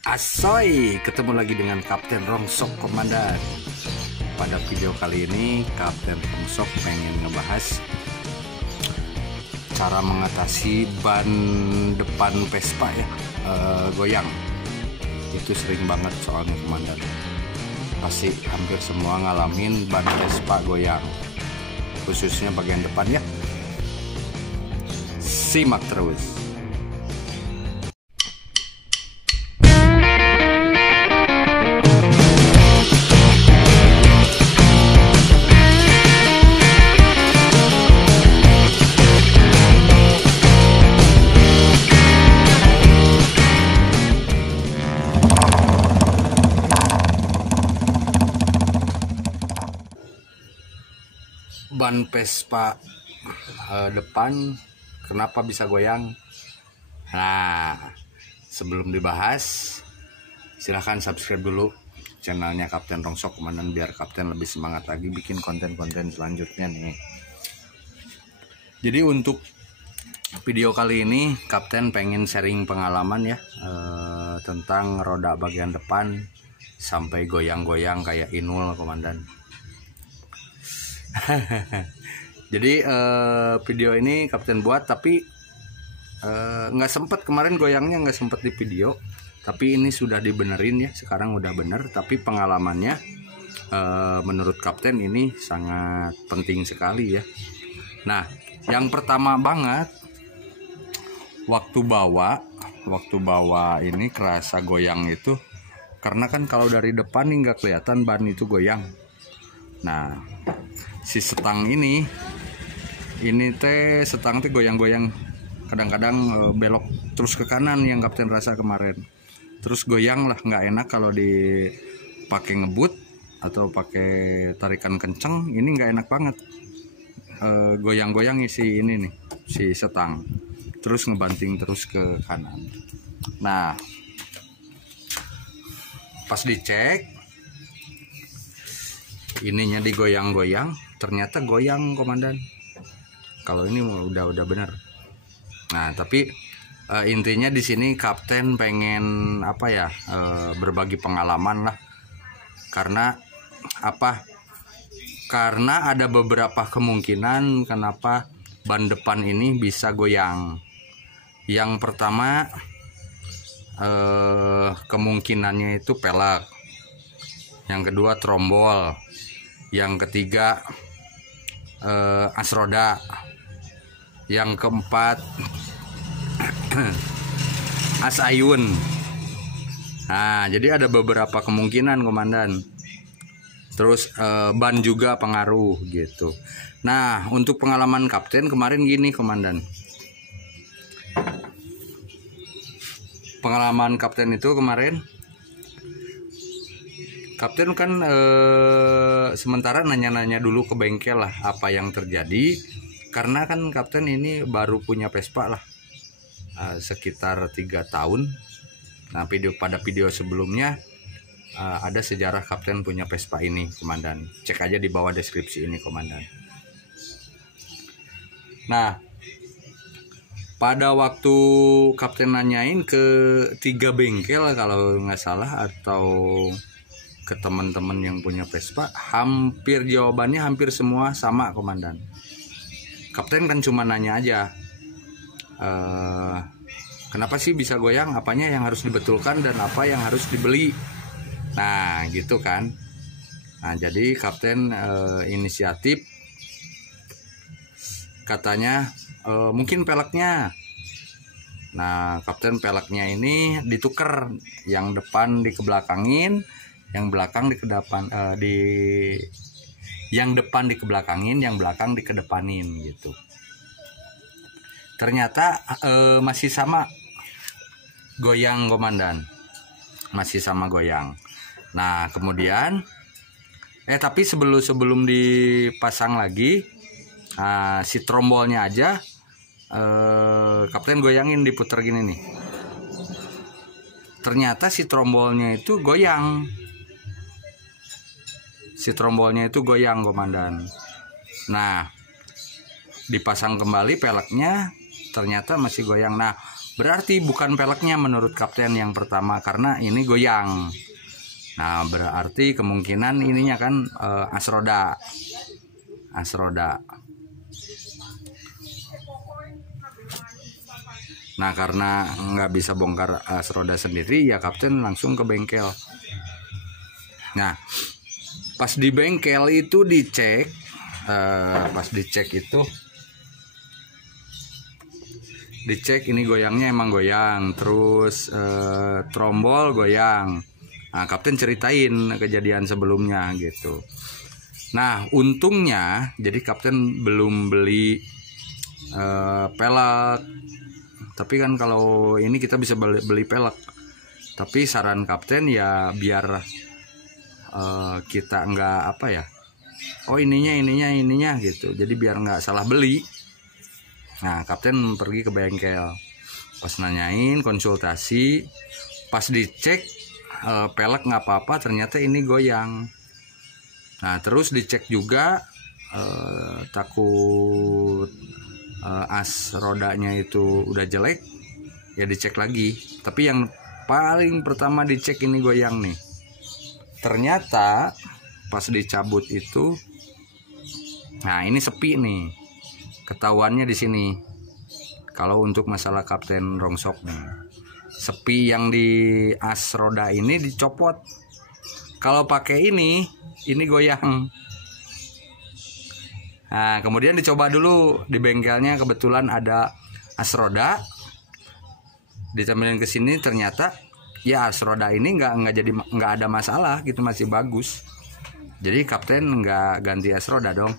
Asoy, ketemu lagi dengan Kapten Rongsok Komandan. Pada video kali ini Kapten Rongsok pengen ngebahas cara mengatasi ban depan Vespa ya, goyang. Itu sering banget soalnya Komandan. Pasti hampir semua ngalamin ban Vespa goyang, khususnya bagian depan ya. Simak terus. Ban Vespa depan kenapa bisa goyang? Nah, sebelum dibahas, silahkan subscribe dulu channelnya Kapten Rongsok Komandan biar Kapten lebih semangat lagi bikin konten-konten selanjutnya nih. Jadi untuk video kali ini Kapten pengen sharing pengalaman ya, tentang roda bagian depan sampai goyang-goyang kayak Inul Komandan. Jadi video ini Kapten buat tapi nggak sempet kemarin goyangnya, nggak sempet di video, tapi ini sudah dibenerin ya, sekarang udah bener. Tapi pengalamannya menurut Kapten ini sangat penting sekali ya. Nah, yang pertama banget waktu bawa ini kerasa goyang itu karena kan kalau dari depan nih nggak kelihatan ban itu goyang. Nah, si setang ini teh setang teh goyang-goyang, kadang-kadang belok terus ke kanan yang Kapten rasa kemarin, terus goyang lah, nggak enak kalau dipakai ngebut atau pakai tarikan kenceng. Ini nggak enak banget, goyang-goyang isi ini nih si setang, terus ngebanting terus ke kanan. Nah, pas dicek ininya digoyang-goyang, ternyata goyang Komandan. Kalau ini udah bener. Nah, tapi intinya di sini Kapten pengen apa ya, berbagi pengalaman lah. Karena apa? Karena ada beberapa kemungkinan kenapa ban depan ini bisa goyang. Yang pertama kemungkinannya itu pelek. Yang kedua trombol. Yang ketiga as roda. Yang keempat as ayun. Nah, jadi ada beberapa kemungkinan Komandan. Terus ban juga pengaruh gitu. Nah, untuk pengalaman Kapten kemarin gini Komandan. Pengalaman Kapten itu kemarin, Kapten kan sementara nanya-nanya dulu ke bengkel lah apa yang terjadi. Karena kan Kapten ini baru punya Vespa lah, sekitar 3 tahun. Nah, pada video sebelumnya ada sejarah Kapten punya Vespa ini Komandan. Cek aja di bawah deskripsi ini Komandan. Nah, pada waktu Kapten nanyain ke 3 bengkel kalau nggak salah, atau ke teman-teman yang punya Vespa, hampir jawabannya hampir semua sama Komandan. Kapten kan cuma nanya aja, kenapa sih bisa goyang, apanya yang harus dibetulkan dan apa yang harus dibeli. Nah gitu kan. Nah, jadi Kapten inisiatif, katanya mungkin peleknya. Nah, Kapten peleknya ini dituker, yang depan dikebelakangin, yang belakang yang depan dikebelakangin, yang belakang dikedepanin gitu. Ternyata masih sama goyang Komandan, masih sama goyang. Nah, kemudian tapi sebelum dipasang lagi, si trombolnya aja Kapten goyangin, diputer gini nih. Ternyata si trombolnya itu goyang. Si trombolnya itu goyang Komandan. Nah, dipasang kembali peleknya, ternyata masih goyang. Nah, Berarti bukan peleknya menurut kapten yang pertama, karena ini goyang. Nah, berarti kemungkinan ininya kan as roda. Nah, karena nggak bisa bongkar as roda sendiri, ya kapten langsung ke bengkel. Nah, pas di bengkel itu dicek, dicek ini goyangnya emang goyang, terus trombol goyang. Nah, kapten ceritain kejadian sebelumnya gitu. Nah, untungnya jadi kapten belum beli pelek. Tapi kan kalau ini kita bisa beli pelek. Tapi saran kapten ya biar kita nggak apa ya, oh ininya gitu. Jadi biar nggak salah beli. Nah, kapten pergi ke bengkel. Pas nanyain, konsultasi, pas dicek pelek nggak apa-apa, ternyata ini goyang. Nah, terus dicek juga takut as rodanya itu udah jelek, ya dicek lagi. Tapi yang paling pertama dicek ini goyang nih. Ternyata pas dicabut itu, nah ini sepi nih, ketahuannya di sini. Kalau untuk masalah kapten rongsok nih, sepi yang di as roda ini dicopot. Kalau pakai ini goyang. Nah, kemudian dicoba dulu di bengkelnya, kebetulan ada as roda. Ditemenin ke sini, ternyata ya as roda ini nggak ada masalah gitu, masih bagus. Jadi kapten nggak ganti as roda dong.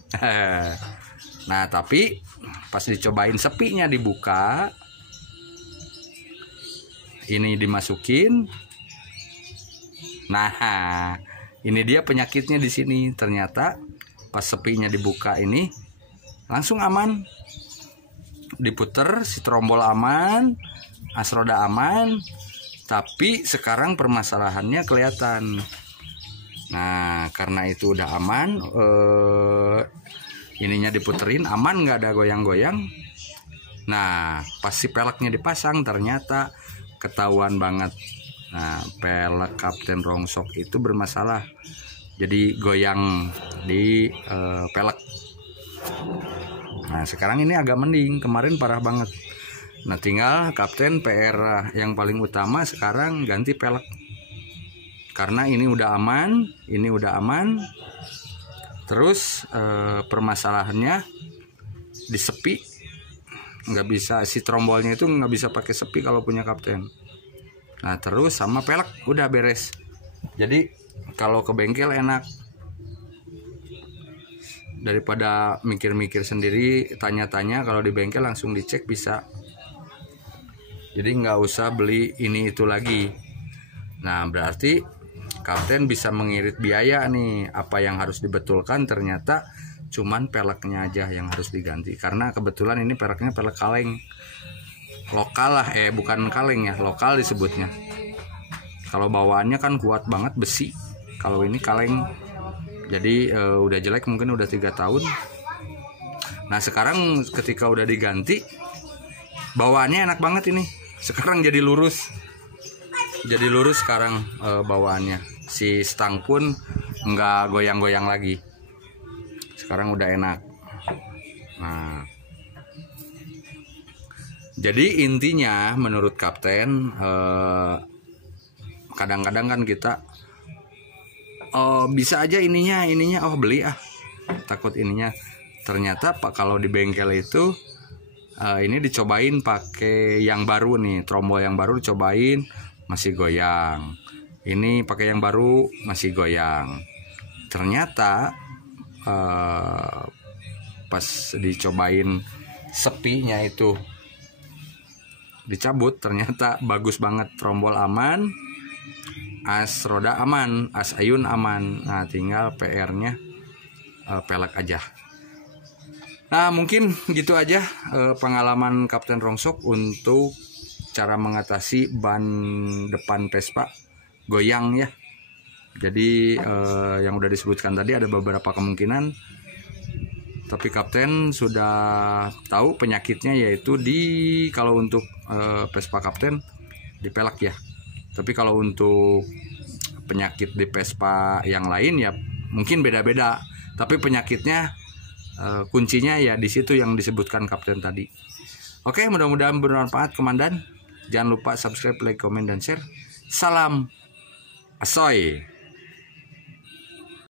Nah, tapi pas dicobain sepinya dibuka, ini dimasukin. Nah, ini dia penyakitnya di sini. Ternyata pas sepinya dibuka ini langsung aman, diputer, si trombol aman, as roda aman. Tapi sekarang permasalahannya kelihatan. Nah, karena itu udah aman, ininya diputerin aman, nggak ada goyang-goyang. Nah, pas si peleknya dipasang ternyata ketahuan banget. Nah, pelek kapten rongsok itu bermasalah. Jadi goyang di pelek. Nah, sekarang ini agak mending, kemarin parah banget. Nah, tinggal kapten PR yang paling utama sekarang ganti pelek. Karena ini udah aman, Terus permasalahannya di sepi, nggak bisa, si trombolnya itu nggak bisa pakai sepi kalau punya kapten. Nah, terus sama pelek udah beres. Jadi kalau ke bengkel enak, daripada mikir-mikir sendiri, tanya-tanya. Kalau di bengkel langsung dicek bisa. Jadi nggak usah beli ini itu lagi. Nah, berarti kapten bisa mengirit biaya nih. Apa yang harus dibetulkan, ternyata cuman peleknya aja yang harus diganti. Karena kebetulan ini peleknya pelek kaleng lokal lah, bukan kaleng ya, lokal disebutnya. Kalau bawaannya kan kuat banget, besi. Kalau ini kaleng, jadi udah jelek, mungkin udah 3 tahun. Nah, sekarang ketika udah diganti, bawaannya enak banget ini. Sekarang jadi lurus sekarang bawaannya. Si stang pun nggak goyang-goyang lagi. Sekarang udah enak. Nah, jadi intinya menurut kapten, kadang-kadang kan kita bisa aja ininya beli takut ininya. Ternyata Pak, kalau di bengkel itu ini dicobain pakai yang baru nih, trombol yang baru dicobain masih goyang. Ini pakai yang baru masih goyang. Ternyata pas dicobain sepinya itu dicabut, ternyata bagus banget, trombol aman, as roda aman, as ayun aman. Nah, tinggal PR-nya pelek aja. Nah, mungkin gitu aja pengalaman kapten rongsok untuk cara mengatasi ban depan Vespa goyang ya. Jadi yang udah disebutkan tadi ada beberapa kemungkinan. Tapi kapten sudah tahu penyakitnya, yaitu kalau untuk Vespa kapten di pelek ya. Tapi kalau untuk penyakit di Vespa yang lain ya mungkin beda-beda. Tapi penyakitnya kuncinya ya di situ yang disebutkan kapten tadi. Oke, mudah-mudahan bermanfaat komandan. Jangan lupa subscribe, like, komen, dan share. Salam asoy.